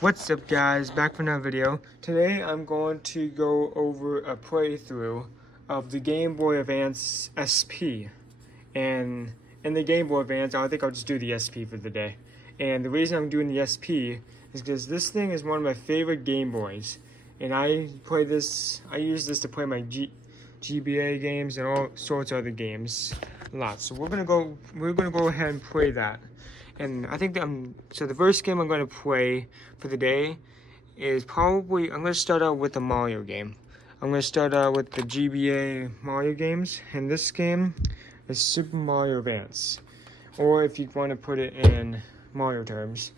What's up guys, back for another video. Today I'm going to go over a playthrough of the Game Boy Advance SP. And in the Game Boy Advance, I think I'll just do the SP for the day. And the reason I'm doing the SP is because this thing is one of my favorite Game Boys. And I use this to play my GBA games and all sorts of other games a lot. So we're gonna go ahead and play that. And I think so the first game I'm going to play for the day is I'm going to start out with the Mario game. I'm going to start out with the GBA Mario games, and this game is Super Mario Advance. Or if you want to put it in Mario terms,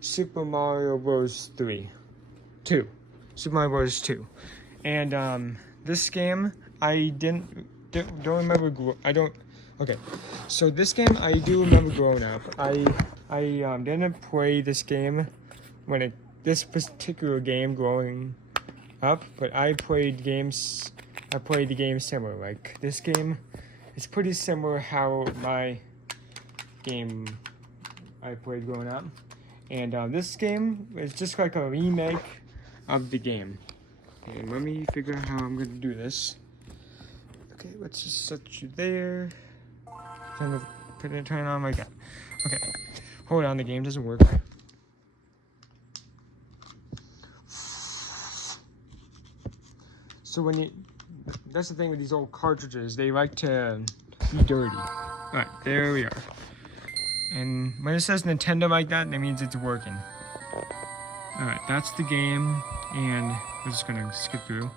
Super Mario Bros. 2. Super Mario Bros. 2. And this game, I don't remember, okay, so this game I do remember growing up. I didn't play this game this particular game growing up, but I played the game similar. Like this game, it's pretty similar how my game I played growing up, and this game is just like a remake of the game. And let me figure out how I'm gonna do this. Okay, let's just set you there. Turn on my gun. Okay, hold on, the game doesn't work. So that's the thing with these old cartridges, they like to be dirty. Alright, there we are. And when it says Nintendo like that means it's working. Alright, that's the game, and we're just gonna skip through.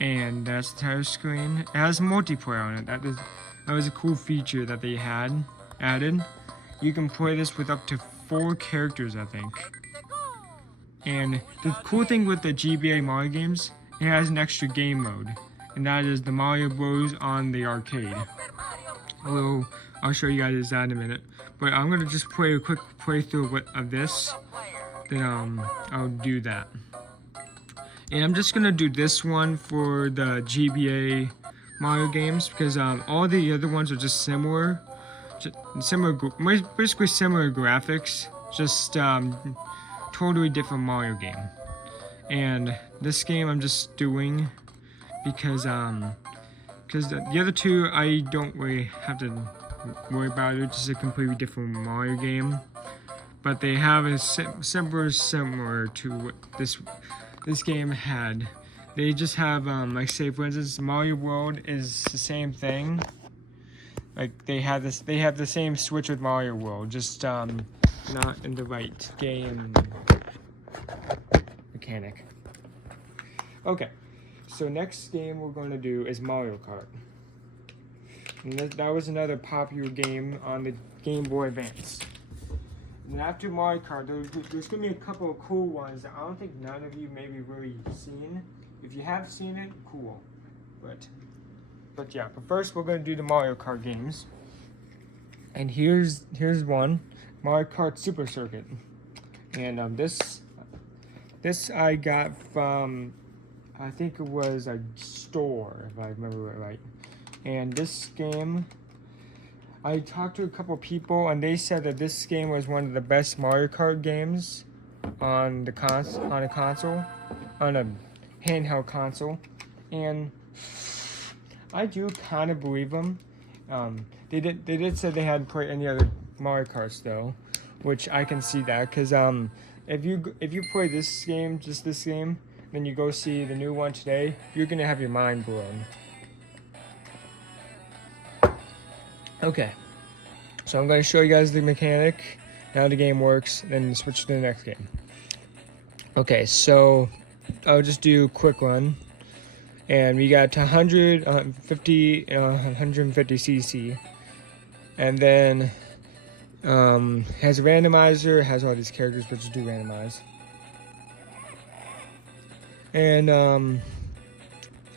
And that's the entire screen. It has multiplayer on it. That was a cool feature that they had added. You can play this with up to 4 characters, I think. And the cool thing with the GBA Mario games, it has an extra game mode, and that is the Mario Bros. On the arcade. I'll show you guys that in a minute. But I'm gonna just play a quick playthrough of this. Then I'll do that. And I'm just gonna do this one for the GBA Mario games because all the other ones are just basically similar graphics, just totally different Mario game. And this game I'm just doing because the other two I don't really have to worry about. It's just a completely different Mario game, but they have a similar to what this game had. They just have, like say for instance, Mario World is the same thing. Like they have the same switch with Mario World, just not in the right game mechanic. Okay, so next game we're going to do is Mario Kart. And that was another popular game on the Game Boy Advance. And after Mario Kart, there's going to be a couple of cool ones that I don't think none of you maybe really seen. If you have seen it, cool. But yeah, but first we're going to do the Mario Kart games. And here's one, Mario Kart Super Circuit. And this I got from, I think it was a store, if I remember it right. And this game, I talked to a couple people, and they said that this game was one of the best Mario Kart games on a handheld console, and I do kind of believe them. They did say they hadn't played any other Mario Karts though, which I can see that because if you play this game, just this game, then you go see the new one today, you're gonna have your mind blown. Okay, so I'm going to show you guys the mechanic, how the game works, then switch to the next game. Okay, so I'll just do a quick run, and we got 150 cc, and then has a randomizer, has all these characters, but just do randomize. And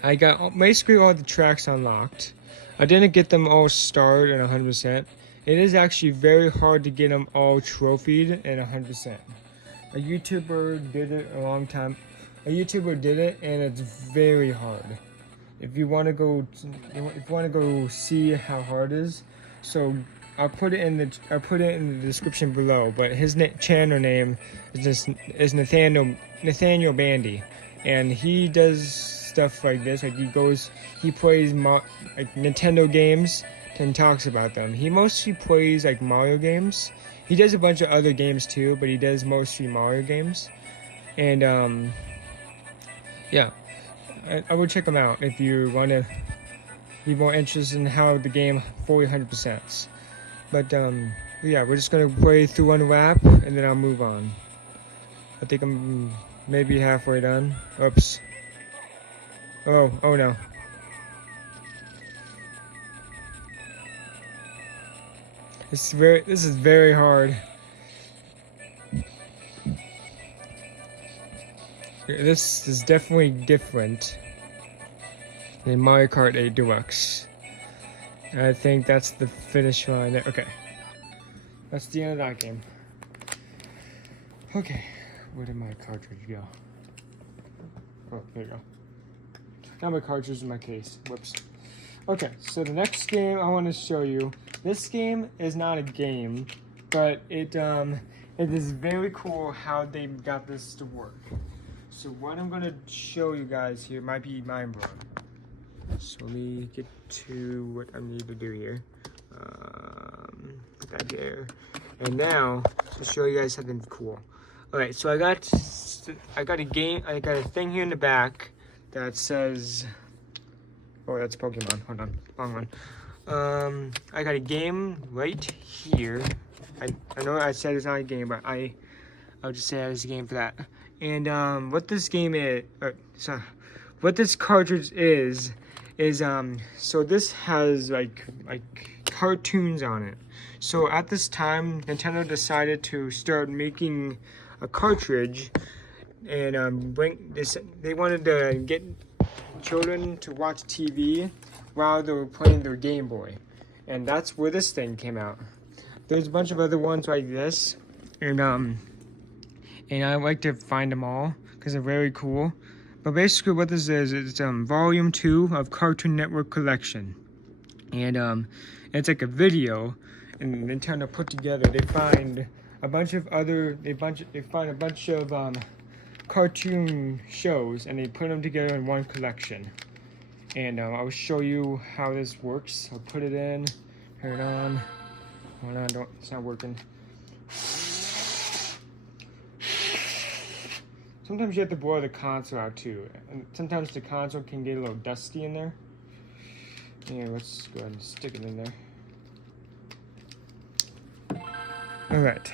I got basically all the tracks unlocked. I didn't get them all starred at 100%. It is actually very hard to get them all trophied at 100%. A YouTuber did it a long time. A YouTuber did it, and it's very hard. If you want to go see how hard it is, so I'll put it in the description below. But his channel name is Nathaniel Bandy, and he does stuff like this. Like he plays like Nintendo games and talks about them. He mostly plays like Mario games. He does a bunch of other games too, but he does mostly Mario games. And yeah, I would check him out if you want to be more interested in how the game fully 100%. But yeah, we're just gonna play through one lap and then I'll move on. I think I'm maybe halfway done. Oops. Oh no. This is very hard. This is definitely different than Mario Kart 8 Deluxe. I think that's the finish line. Okay. That's the end of that game. Okay. Where did my cartridge go? Oh, there you go. Now my cartridge in my case. Whoops. Okay, so the next game I want to show you. This game is not a game, but it is very cool how they got this to work. So what I'm gonna show you guys here might be mind blowing. So let me get to what I need to do here. Put that there. And now to show you guys something cool. Alright, so I got a thing here in the back that says, oh, that's Pokemon. Hold on, wrong one. I got a game right here. I know I said it's not a game, but I'll just say it's a game for that. And what this game is, what this cartridge is so this has like cartoons on it. So at this time, Nintendo decided to start making a cartridge, and they wanted to get children to watch TV while they were playing their Game Boy, and that's where this thing came out. There's a bunch of other ones like this, and I like to find them all because they're very cool. But basically, what this is, it's Volume 2 of Cartoon Network Collection, and it's like a video, and Nintendo put together. They find a bunch of cartoon shows, and they put them together in one collection. And I'll show you how this works. I'll put it in, turn it on. Hold on, it's not working. Sometimes you have to blow the console out too, and sometimes the console can get a little dusty in there. Here, let's go ahead and stick it in there. Alright.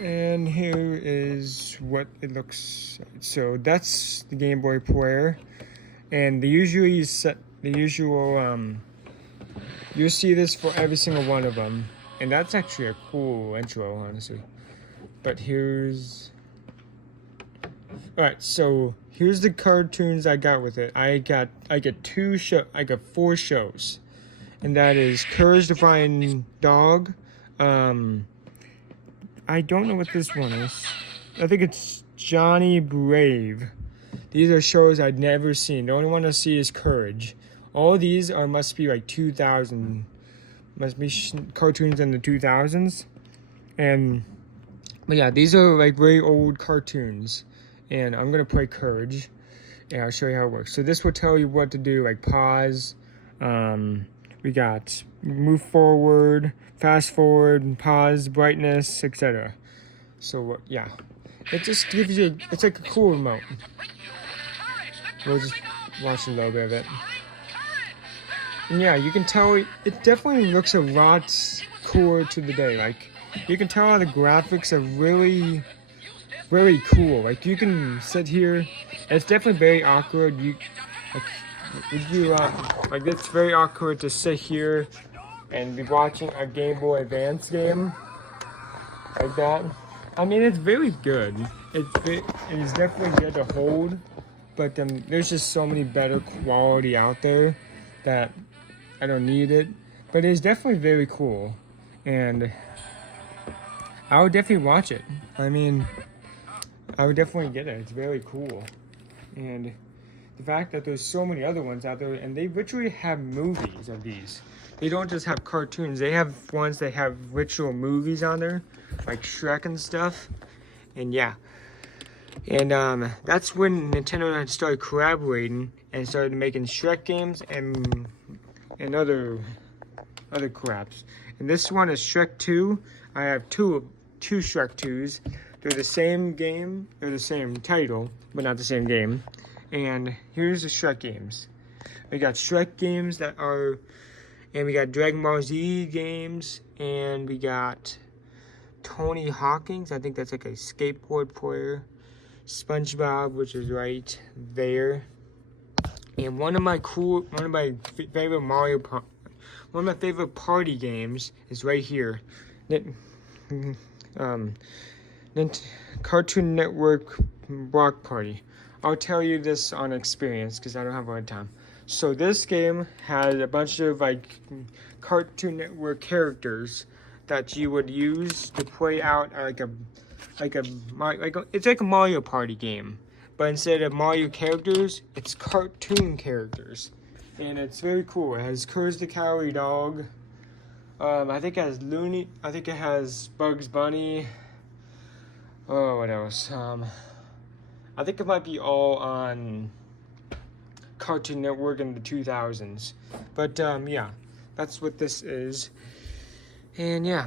And here is what it looks like. So that's the Game Boy player. And you'll see this for every single one of them. And that's actually a cool intro, honestly. But alright, so here's the cartoons I got with it. I got 4 shows. And that is Courage the Flying Dog. I don't know what this one is. I think it's Johnny Brave. These are shows I'd never seen. The only one I see is Courage. All these must be like 2000, must be cartoons in the 2000s. But yeah, these are like very old cartoons. And I'm gonna play Courage, and I'll show you how it works. So this will tell you what to do, like pause. We got move forward, fast forward, pause, brightness, etc. So yeah, it just gives you, it's like a cool remote. We'll just watch a little bit of it. And yeah, you can tell it definitely looks a lot cooler to the day. Like, you can tell how the graphics are really, really cool. Like, you can sit here, it's definitely very awkward. Like it's very awkward to sit here and be watching a Game Boy Advance game like that. I mean, it's very good. It is definitely good to hold, but there's just so many better quality out there that I don't need it. But it's definitely very cool, and I would definitely watch it. I mean, I would definitely get it. It's very cool, and the fact that there's so many other ones out there, and they literally have movies of these. They don't just have cartoons. They have ones that have literal movies on there, like Shrek and stuff. And yeah. And that's when Nintendo started collaborating and started making Shrek games and other collabs. And this one is Shrek 2. I have two Shrek 2s. They're the same game, they're the same title, but not the same game. And here's the Shrek games. We got Shrek games that are, and we got Dragon Ball Z games, and we got Tony Hawkins, I think that's like a skateboard player. SpongeBob, which is right there. And one of my favorite party games is right here. Cartoon Network Block Party. I'll tell you this on experience because I don't have a lot of time. So this game has a bunch of like Cartoon Network characters that you would use to play out it's like a Mario Party game, but instead of Mario characters, it's cartoon characters, and it's very cool. It has Courage the Cowardly Dog. I think it has Looney. I think it has Bugs Bunny. Oh, what else? I think it might be all on Cartoon Network in the 2000s. But yeah, that's what this is. And yeah,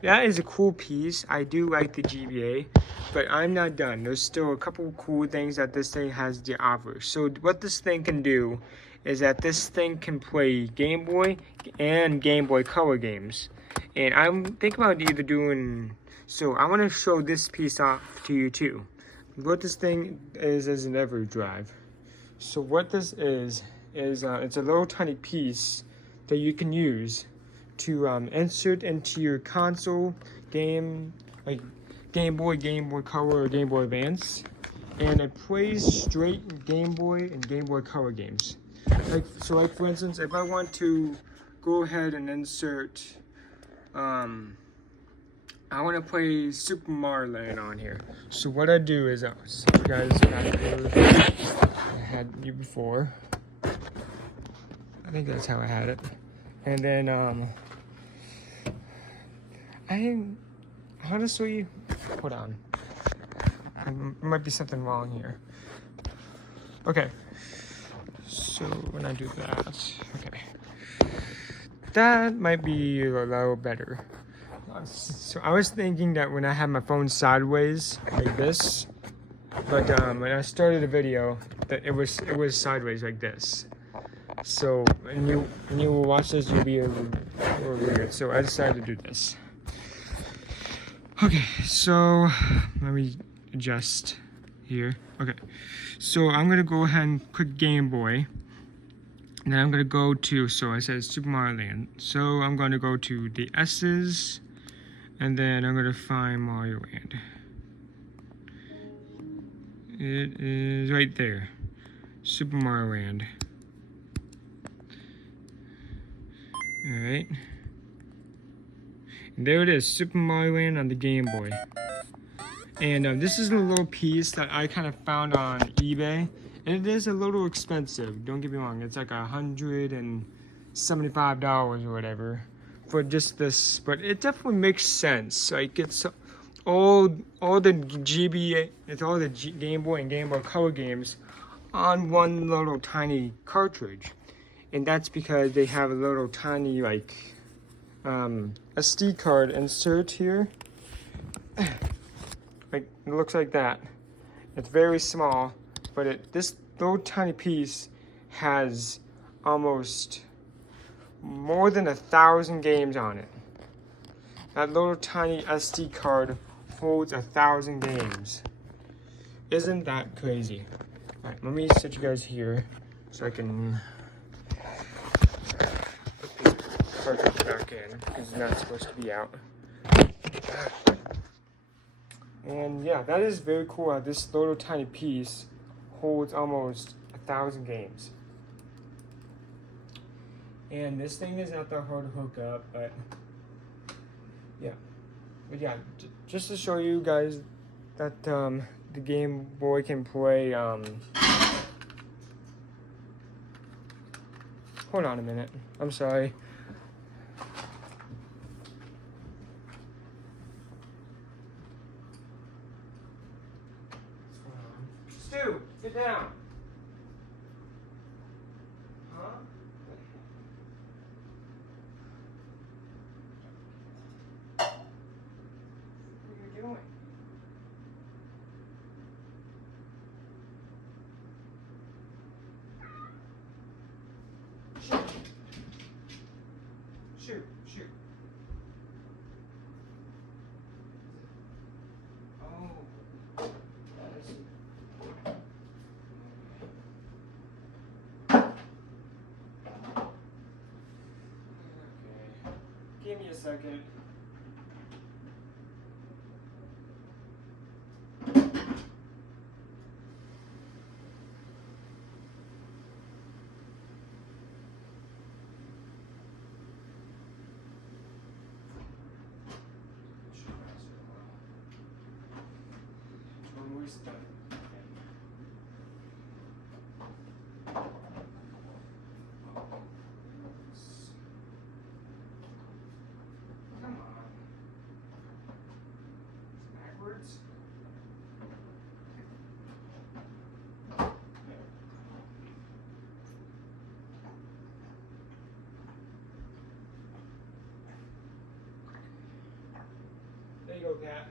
that is a cool piece. I do like the GBA, but I'm not done. There's still a couple cool things that this thing has to offer. So what this thing can do is that this thing can play Game Boy and Game Boy Color games. And I'm thinking about either doing, so I want to show this piece off to you too. What this thing is an EverDrive. So what this is it's a little tiny piece that you can use to insert into your console game, like Game Boy Color, or Game Boy Advance, and it plays straight Game Boy and Game Boy Color games. Like for instance, if I want to go ahead and insert, I want to play Super Mario Land on here. So what I do is, so you guys I had you before. I think that's how I had it. And then honestly, hold on. There might be something wrong here. Okay. So when I do that, okay. That might be a little better. So I was thinking that when I had my phone sideways like this, but when I started the video, that it was sideways like this. So when you will watch this, you'll be a little weird. So I decided to do this. Okay, so let me adjust here. Okay, so I'm gonna go ahead and click Game Boy. And then I'm gonna go to, so I said Super Mario Land. So I'm gonna go to the S's, and then I'm gonna find Mario Land. It is right there, Super Mario Land. All right, and there it is, Super Mario Land on the Game Boy. And this is a little piece that I kind of found on eBay. And it is a little expensive, don't get me wrong. It's like $175 or whatever for just this, but it definitely makes sense. Like it's all the GBA, it's all the Game Boy and Game Boy Color games on one little tiny cartridge. And that's because they have a little tiny like SD card insert here. Like it looks like that. It's very small. But this little tiny piece has almost more than 1,000 games on it. That little tiny SD card holds 1,000 games. Isn't that crazy? All right, let me set you guys here so I can put this cartridge back in because it's not supposed to be out. And yeah, that is very cool. This little tiny piece holds almost 1,000 games. And this thing is not that hard to hook up, but yeah. But yeah, just to show you guys that the Game Boy can play Hold on a minute. I'm sorry. Stu, sit down. Huh? What are you doing? Shoot. Shoot. Oh. I see. Okay. Give me a second. Muy stuck. Come on. Backwards. There you go, Cat.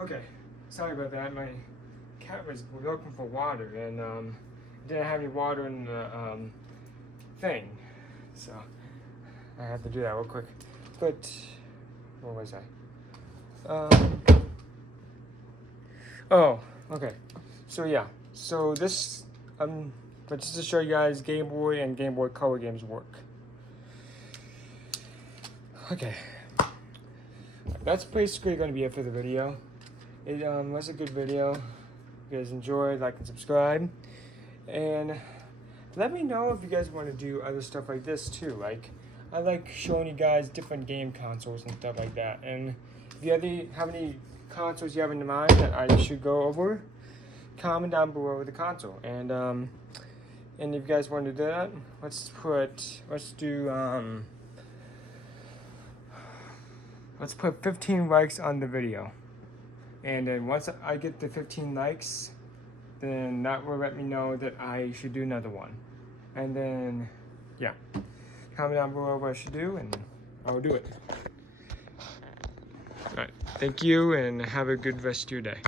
Okay, sorry about that. My cat was looking for water and didn't have any water in the thing, so I had to do that real quick. But where was I? Oh, okay. So yeah, so this but just to show you guys Game Boy and Game Boy Color games work. Okay, that's basically going to be it for the video. It was a good video. If you guys enjoyed, like and subscribe. And let me know if you guys want to do other stuff like this too. Like, I like showing you guys different game consoles and stuff like that. And if you have any consoles you have in mind that I should go over, comment down below with the console. And if you guys want to do that, let's put 15 likes on the video. And then once I get the 15 likes, then that will let me know that I should do another one. And then, yeah, comment down below what I should do, and I will do it. All right, thank you, and have a good rest of your day.